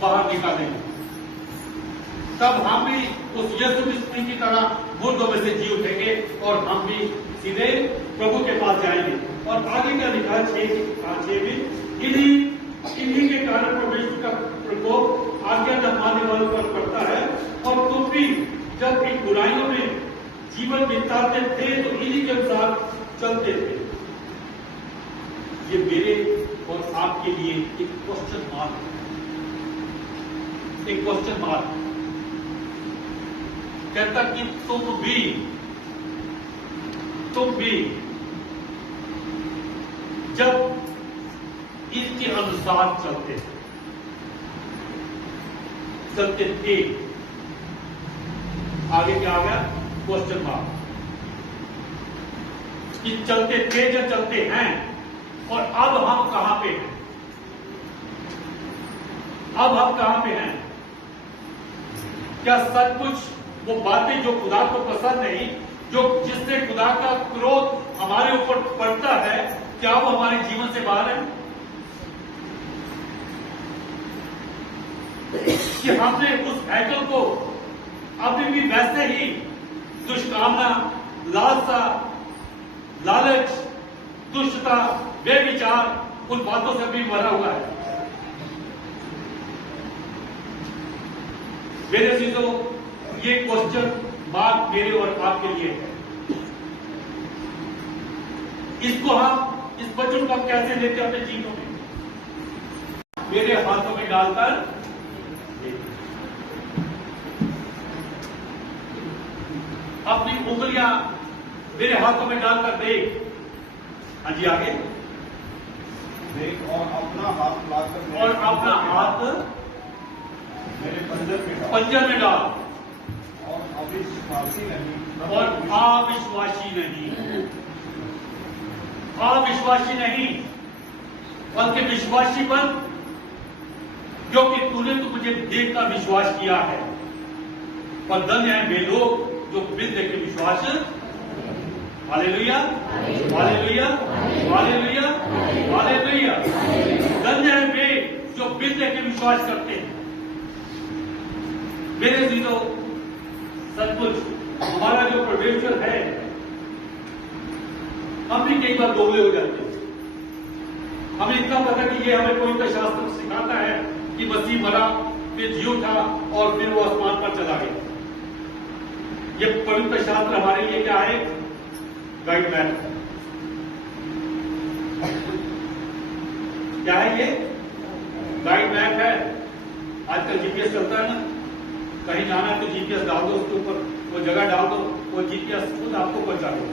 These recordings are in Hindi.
बाहर निकालेंगे, तब हम भी उस यीशु मसीह की तरह मुर्दों में से जी उठेंगे और हम भी सीधे प्रभु के पास जाएंगे। और आगे क्या लिखा है 6 में, इन्हीं के कारण परमेश्वर का प्रकोप आज्ञा न मानने वालों पर पड़ता है, और तुम भी जब इन बुराइयों में जीवन बिताते थे तो इन्हीं के अनुसार चलते थे। ये मेरे और आपके लिए एक क्वेश्चन मार्क है, एक क्वेश्चन मार्क। कहता कि तुम भी जब इसके अनुसार चलते थे, आगे क्या आ गया क्वेश्चन मार्क, कि चलते थे या चलते हैं, और अब हम कहां पे हैं? अब हम कहां पे हैं? क्या सचमुच वो बातें जो खुदा को पसंद नहीं, जो जिससे खुदा का क्रोध हमारे ऊपर पड़ता है, क्या वो हमारे जीवन से बाहर है? कि हमने उस हैकल को अभी भी वैसे ही दुष्कामना, लालसा, लालच, दुष्टता, बेविचार, उन बातों से भी भरा हुआ है? मेरे चीजों, ये क्वेश्चन मार्क मेरे और आपके लिए है। इसको हम, इस वचन को हम कैसे लेते हैं अपने जीवनों में? मेरे हाथों में डालकर अपनी उंगलियां मेरे हाथों में डालकर देख। हाँ जी, आगे देख और अपना हाथ लाकर और अपना हाथ मेरे पंजर में डाल, और अविश्वासी नहीं, और अविश्वासी नहीं बल्कि विश्वासी बन, क्योंकि तूने तो मुझे देखकर विश्वास किया है। पर धन्य है वे लोग जो बिन देखे विश्वास। Hallelujah, hallelujah, hallelujah, hallelujah. धन्य है वे जो बिन देखे विश्वास करते हैं। मेरे जीजों, सचमुच हमारा जो परमेश्वर है, हम भी कई बार दोगले हो जाते हैं। हमें इतना पता कि ये हमें कोई शास्त्र सिखाता है कि मसीह मरा, फिर जी उठा और फिर वो आसमान पर चला गया। ये पवित्र शास्त्र हमारे लिए क्या है? Guide map. क्या है ये? गाइड मैप है। आजकल जीपीएस चलता है ना, कहीं जाना है तो जीपीएस डाल दो, उसके ऊपर वो जगह डाल दो, वो जीपीएस खुद आपको पहुंचा दो।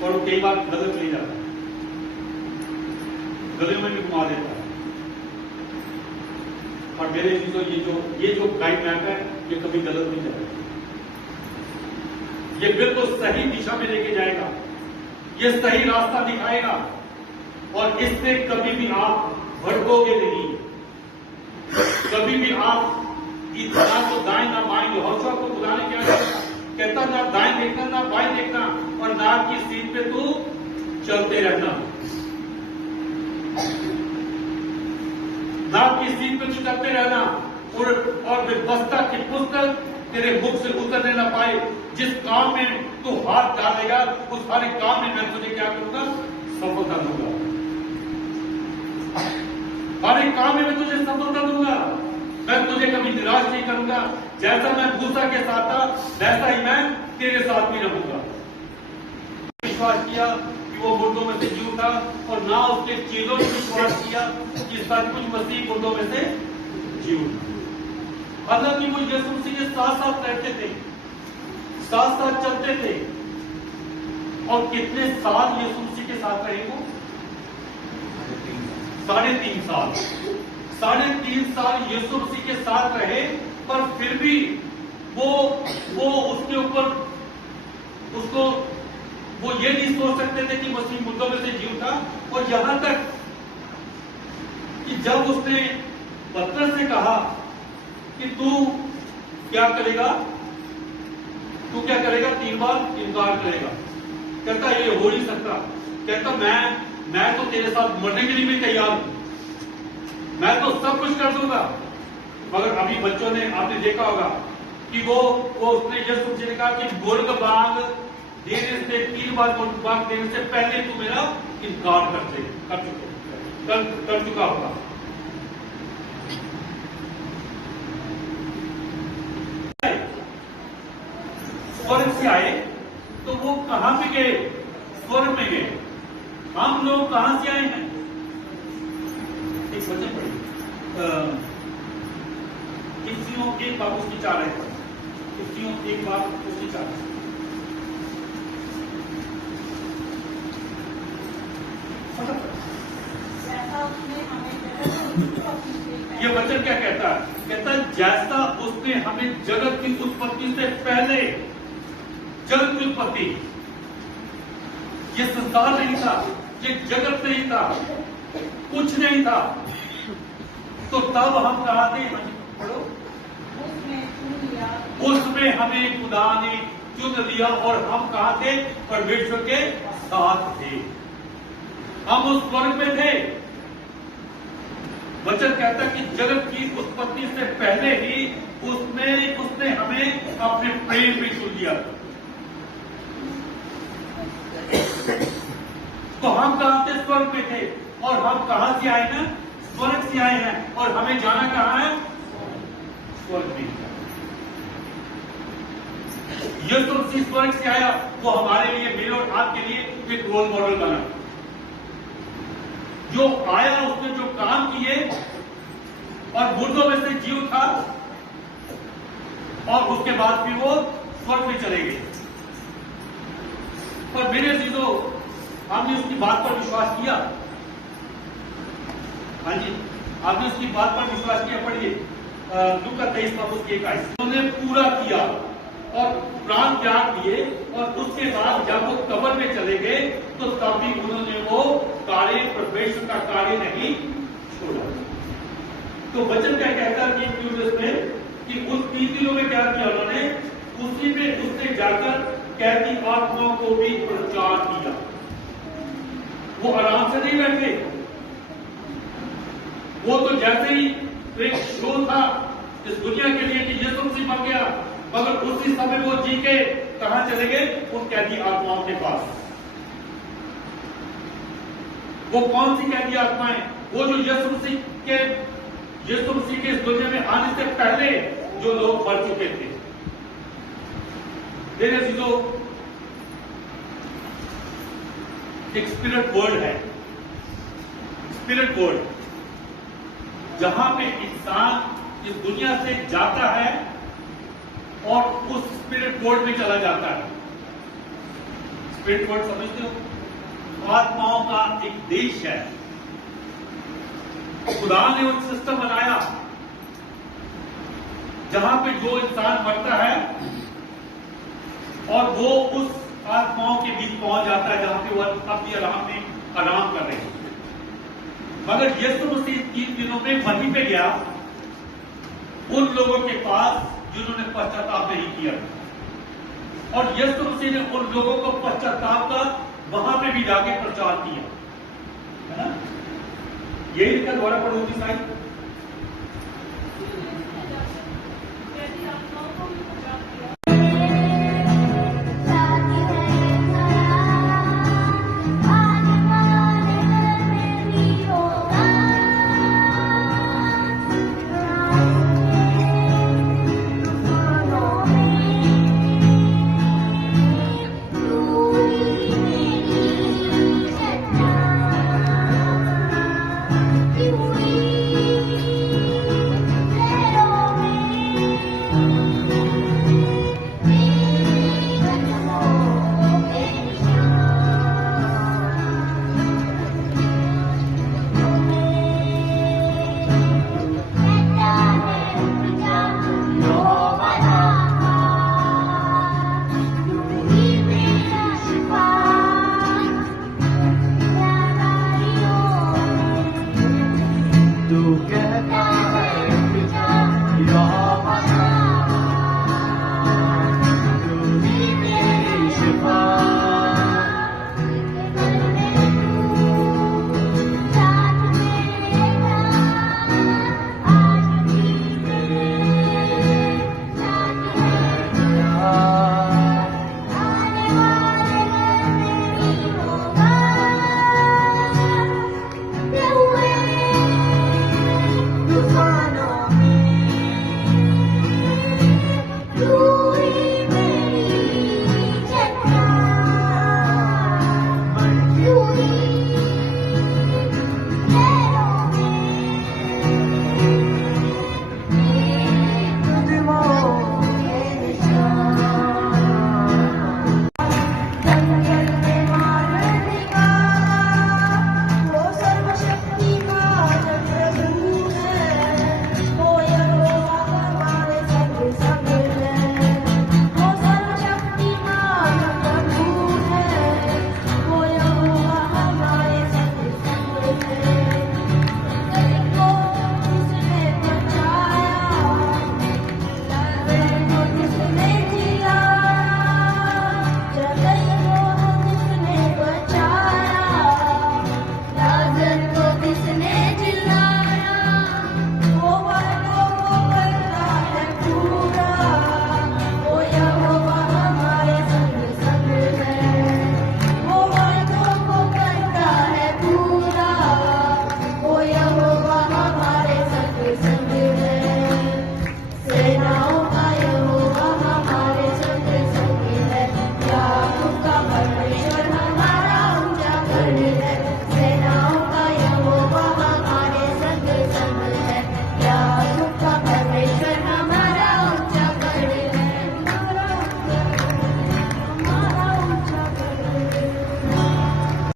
और वो कई बार गलत नहीं जाता, गलियों में भी घुमा देता है। और मेरे चीजों, ये जो गाइड मैप है, ये कभी गलत नहीं जाएगा। ये बिल्कुल सही दिशा में लेके जाएगा, ये सही रास्ता दिखाएगा, और इससे कभी भी आप भटकोगे नहीं। कभी भी आप ना तो दाएं ना बाएं। यहोशू को खुदा ने क्या कहता, ना दाएं देखना ना बाएं देखना, और नाक की सीट पे तू चलते रहना। नाक की सीट पे तू चलते रहना, और व्यवस्था की पुस्तक तेरे मुख से उतरने ना पाए। जिस काम में तू हाथ डालेगा, उस सारे काम में मैं तुझे क्या करूंगा? सफलता दूंगा। हर एक काम में मैं तुझे सफलता दूंगा। मैं तुझे कभी निराश नहीं करूंगा। जैसा मैं मूसा के साथ था, वैसा ही मैं तेरे साथ भी रहूंगा। विश्वास किया कि वो मुर्दों में से जी उठा, और ना उसके चीजों ने विश्वास किया कि सचमुच मसीह मुर्दों में से जी उठा। हालांकि वो यीशु मसीह के साथ साथ रहते थे, साथ साथ चलते थे। और कितने साल यीशु मसीह के साथ रहे वो? 3.5 साल। 3.5 साल यीशु मसीह के साथ रहे, पर फिर भी वो उसके ऊपर उसको वो ये नहीं सोच सकते थे कि मसीह मुर्दों में से जी उठा। और यहां तक कि जब उसने पत्थर से कहा कि तू क्या करेगा, 3 बार इनकार करेगा। कहता ये हो नहीं सकता। कहता मैं तो तेरे साथ मरने के लिए भी तैयार हूं। मैं तो सब कुछ कर दूंगा। मगर अभी बच्चों ने, आपने देखा होगा कि वो उसने यीशु मसीह ने कहा कि मुर्ग बाग देने से 3 बार मुर्ग बाग देने से पहले तू मेरा इनकार कर चुका होगा। स्वर्ग से आए तो वो कहां पे गए? स्वर्ग में गए। हम लोग कहां से आए हैं? एक वचन पढ़िए, इफ्सियों 1:4 है। इफ्सियों 1:4। ये वचन क्या कहता है? कहता है जैसा उसने हमें जगत की उत्पत्ति से पहले, जगत की उत्पत्ति, ये संसार नहीं था, ये जगत नहीं था, कुछ नहीं था, तो तब हम कहा थे, पढ़ो, उसमें हमें खुदा ने चुन लिया और हम कहा थे? परमेश्वर के साथ थे। हम उस स्वर्ग में थे। वचन कहता है कि जगत की उत्पत्ति से पहले ही उसने हमें अपने प्रेम में चुन लिया। तो हम कहां थे? स्वर्ग में थे। और हम कहां से आए ना? स्वर्ग से आए हैं। और हमें जाना कहां है? स्वर्ग में। यीशु मसीह स्वर्ग से आया, वो हमारे लिए, मेरे और आपके लिए एक रोल मॉडल बना। जो आया उसने जो काम किए और मुर्दों में से जी उठा और उसके बाद फिर वो स्वर्ग में चले गए। पर मेरे अजीजों, आपने उसकी बात पर विश्वास किया? हाँ जी, आपने उसकी बात पर विश्वास किया? पढ़िए लूका 23:21। उन्होंने पूरा किया और प्राण त्याग दिए और उसके बाद जब वो कब्र में चले गए तो तभी उन्होंने वो कार्य, परमेश्वर का कार्य नहीं छोड़ा। तो वचन क्या कहता है कि उस 3 दिनों में क्या किया उन्होंने? उसी में उसने जाकर कैदी आत्माओं को भी प्रचार किया। वो आराम से नहीं बैठे। वो तो जैसे ही एक शो था इस दुनिया के लिए कि यीशु मसीह बन गया, मगर उसी समय वो जी के कहां चले गए? उन कैदी आत्माओं के पास। वो कौन सी कैदी आत्माएं? वो जो यीशु मसीह के इस दुनिया में आने से पहले जो लोग मर चुके थे। मेरे अजीजों, एक स्पिरिट वर्ल्ड है, स्पिरिट वर्ल्ड, जहां पे इंसान इस दुनिया से जाता है और उस स्पिरिट वर्ल्ड में चला जाता है। स्पिरिट वर्ल्ड समझते हो? आत्माओं का एक देश है। खुदा ने एक सिस्टम बनाया जहां पे जो इंसान मरता है और वो उस आत्माओं के बीच पहुंच जाता है जहां पे वो अपनी आराम कर रहे हैं। मगर यीशु मसीह 3 दिनों में वहीं पे गया उन लोगों के पास जिन्होंने पश्चाताप नहीं किया, और यीशु मसीह ने उन लोगों को पश्चाताप का वहां पे भी जाके प्रचार किया, है ना? यही लिखा, द्वारा पढ़ूंगी साइड। together.